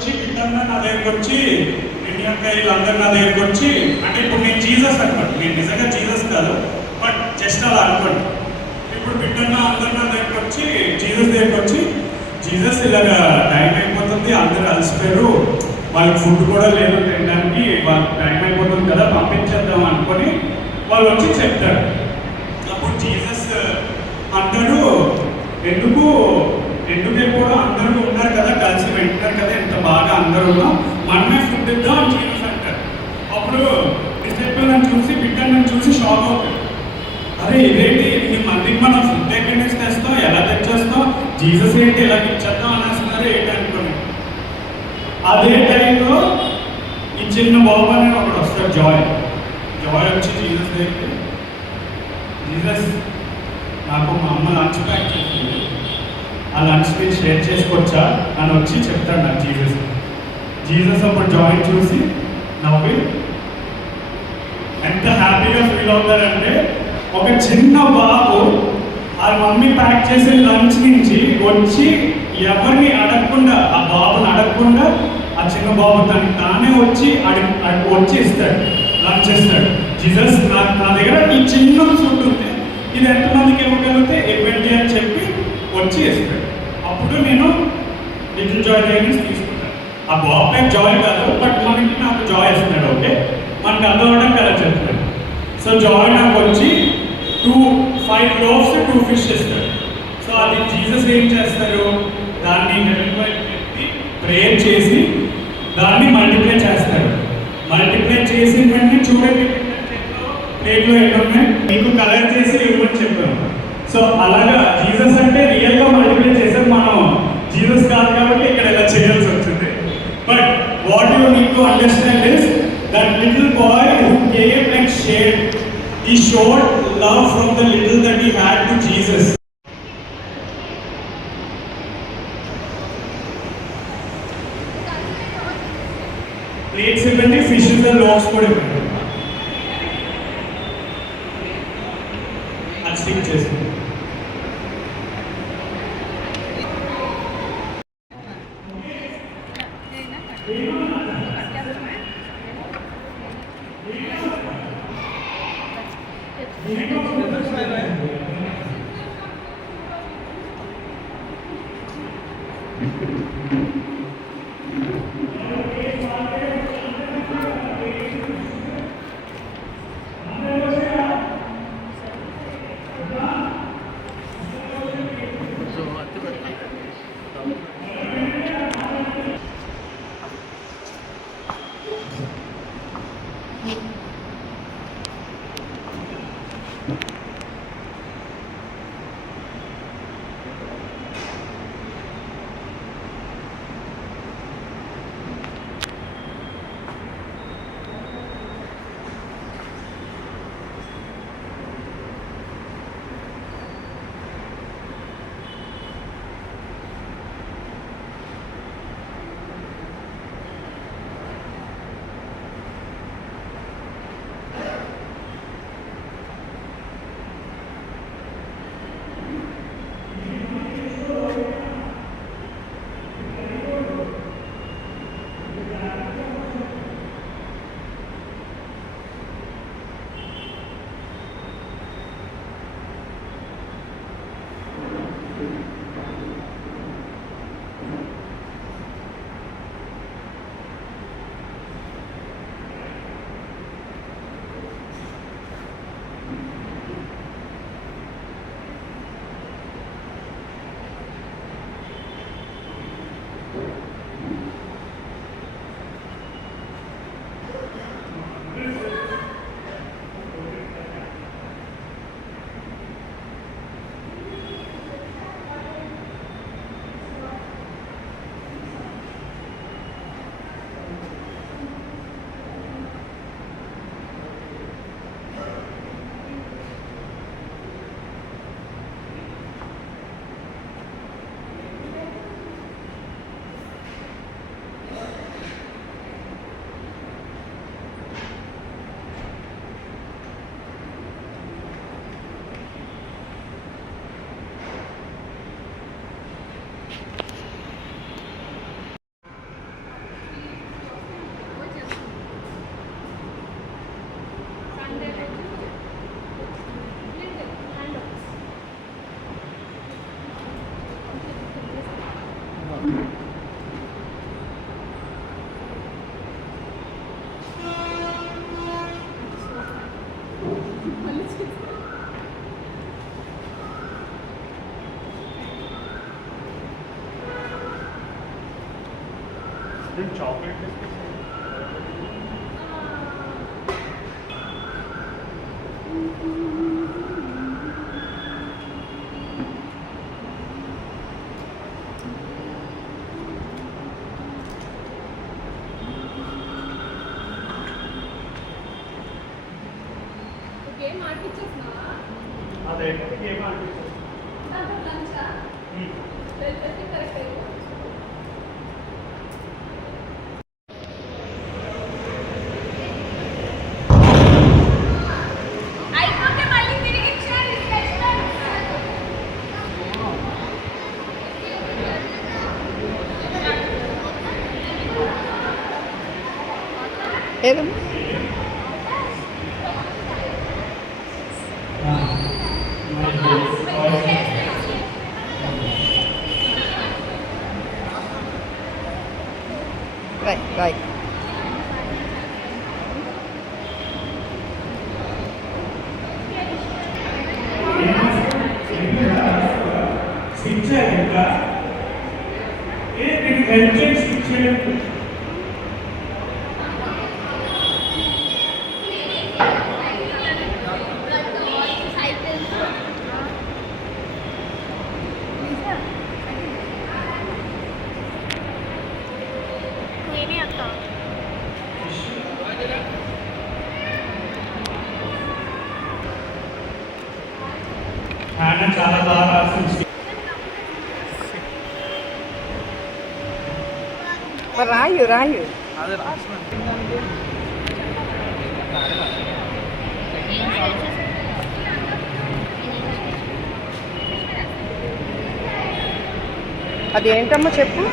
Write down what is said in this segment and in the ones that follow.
వచ్చి బిడ్డన్న నా దగ్గరికి వచ్చి ఇండియన్ వీళ్ళందరూ నా దగ్గరికి వచ్చి, అంటే ఇప్పుడు నేను జీసస్ అనుకోండి, నేను నిజంగా జీసస్ కాదు, బట్ జస్ట్ అలా అనుకోండి. ఇప్పుడు బిడ్డన్న అందరు నా దగ్గరికి వచ్చి జీసస్ దగ్గరికి వచ్చి, జీసస్ ఇలాగా టైం అయిపోతుంది, అందరూ అలసిపోయారు, వాళ్ళకి ఫుడ్ కూడా లేదు తినడానికి, వాళ్ళకి టైం అయిపోతుంది కదా పంపించేద్దాం అనుకొని వాళ్ళు వచ్చి చెప్తారు. అప్పుడు జీసస్ అంటారు, ఎందుకు కూడా అందరూ ఉన్నారు కదా, కలిసి వింటున్నారు కదా, ఎంత బాగా అందరూ ఉన్నాం, మనమే ఫుడ్ ఇద్దాం అని జీసస్ అంటారు. అప్పుడు డిసైపుల్ని చూసి బిడ్డను చూసి షాక్ అవుతారు. అరే ఇదేంటి ఇన్ని మందికి మనం ఫుడ్ ఎక్కడి నుంచి తెస్తాం, ఎలా తెచ్చేస్తాం, జీసస్ ఏంటి ఇలా ఇచ్చేద్దాం అనేస్తున్నారు ఏంటి అనుకోండి. అదే టైంలో ఈ చిన్న బాబు అనేది ఒకడు వస్తాడు, జాయ్ వచ్చి జీసస్ దగ్గరికి, జీసస్ నాకు మా అమ్మ లంచ్ ప్యాక్ చేసింది, ఆ లంచ్ మీరు షేర్ చేసుకోవచ్చా అని వచ్చి చెప్తాడు నాకు జీసస్ అప్పుడు జాయ్ చూసి నవ్వి ఎంత హ్యాపీగా ఫీల్ అవుతారంటే, ఒక చిన్న బాబు ఆ మమ్మీ ప్యాక్ చేసే లంచ్ నుంచి వచ్చి ఎవరిని అడగకుండా, ఆ బాబుని అడగకుండా ఆ చిన్న బాబు తనకి తానే వచ్చి వచ్చి ఇస్తాడు, లంచ్ ఇస్తాడు. జీసస్ నా దగ్గర ఈ చిన్న ఫుడ్ ఉంది, ఇది ఎంతమందికి ఇవ్వగలిగితే ఇవ్వండి అని చెప్పి వచ్చి ఇస్తాడు. అప్పుడు నేను లిటిల్ జాయ్ దగ్గర నుంచి తీసుకుంటాను. ఆ బాబు పేరు జాయ్ కాదు, బట్ మనకి నాకు జాయ్ ఇస్తున్నాడు. ఓకే, మనకి అర్థం అవడం కదా చెప్తాడు. సో జాయ్ నాకు వచ్చి 5 loaves 2 fish ఇస్తాడు. సో అది జీసస్ ఏం చేస్తారు, దాన్ని పెట్టి ప్రేయర్ చేసి దాన్ని మల్టిప్లై చేస్తారు. మల్టిప్లై చేసిన వెంటనే చూడండి ప్లేట్లో ఎన్నున్నాయి, మీకు కలర్ చేసి ఇవ్వమని చెప్పాను. సో అలాగా జీసస్ అంటే రియల్గా మల్టిప్లై చేసాం, మనం జీసస్ కాదు కాబట్టి ఇక్కడ ఇలా చేయాల్సి వచ్చింది. But what you need to understand is that little boy who came and shared, he showed love from the little that he had to Jesus. Plates ఇవ్వండి, ఫిషెస్ అండ్ లోవ్స్ కూడా ఇవ్వండి. అది స్టిక్ చేసి చాక్లెట్ గేమ్ ఆడిపించేస్తున్నావా? అదే game ఆడిపించారు. దాంట్లో లంచా? వెళ్ళి correct అయిపోయింది. అయిపోతే మళ్ళీ తిరిగి ఇచ్చేయాలి, తెచ్చినారు. ఏదమ్మా రైట్ స్విచ్ ఇంకా నేను హెల్ప్ చేసి స్విచ్ చేయలేదు. ఆయన చాలా బాగా రాసింది. రాయు అది ఏంటమ్మా చెప్పు.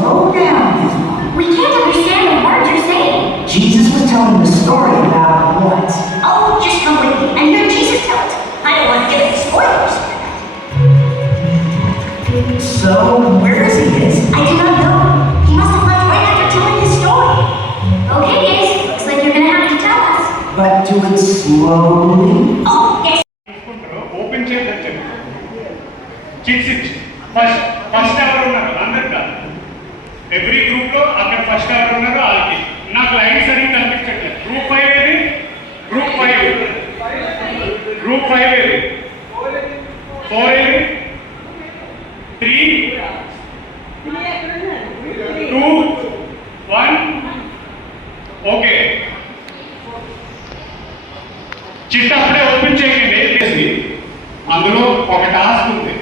Slow down. We can't understand a word you're saying. Jesus was telling the story about what? Oh, just come with me and hear Jesus tell it. I don't want to give any spoilers. So, where is he? I do not know. He must have left right after telling his story. Okay, guys. Looks like you're gonna have to tell us. But do it slowly. Oh, yes. Open చేయదని చెప్పి chits first ఎవరు ఉన్నారు అందరు కాదు, every group లో అక్కడ first ఎవరు ఉన్నారో వాళ్ళకి. నాకు లైన్ సరిగ్గా కనిపించట్లేదు. గ్రూప్ 5 ఏది? గ్రూప్ 5 ఏది? 4 ఏది? 3 2 1 ఓకే. చిట్ అప్పుడే ఓపెన్ చేయండి. అందులో ఒక టాస్క్ ఉంది,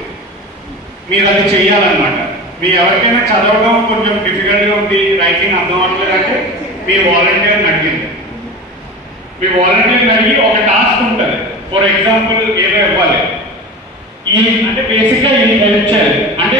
మీరు అది చెయ్యాలన్నమాట. మీ ఎవరికైనా చదవడం కొంచెం డిఫికల్ట్గా ఉంది, రైటింగ్ అర్థం అవ్వలేదంటే మీ వాలంటీర్ని అడిగింది. మీ వాలంటీర్ని అడిగి ఒక టాస్క్ ఉంటుంది. ఫర్ ఎగ్జాంపుల్ ఏదో ఇవ్వాలి, ఈ అంటే బేసిక్గా ఈ హెల్ప్ చేయాలి అంటే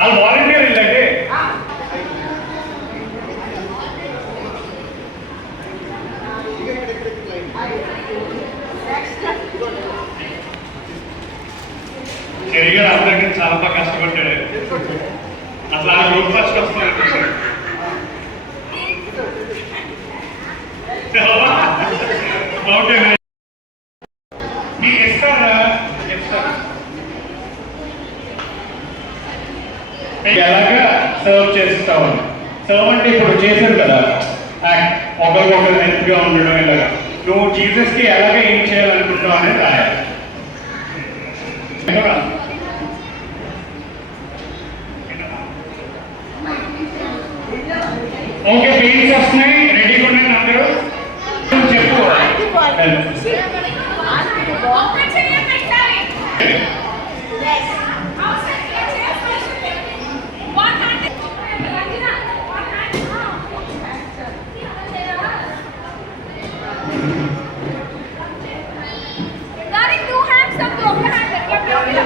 వాళ్ళు వాలంటీర్ వెళ్ళండి. కెరియర్ అందరికీ చాలా బాగా కష్టపడ్డాడు. అసలు ఆ గ్రూప్ ఫస్ట్ వస్తున్నాడు. ఓకే మీకు ఇస్తారా? చెప్తారా ఎలాగా సర్వ్ చేస్తామని. సర్వ్ అంటే ఇప్పుడు చేశారు కదా, ఒకరికొకరు హెల్ప్గా ఉండడం. ఇలాగా నువ్వు జీసస్కి ఎలాగ ఏం చేయాలనుకుంటావు అనేది రాయాలి. ఓకే పెయింట్స్ వస్తున్నాయి, రెడీగా ఉండండి అందరూ. చెప్పు ఒక్క చెయ్యి పెట్టాలి. అవసరం లేదు, చేయాల్సిందే. One hand. రంజినా, one hand. Darling, two hands up to ఒక్క hand పెట్టాలి.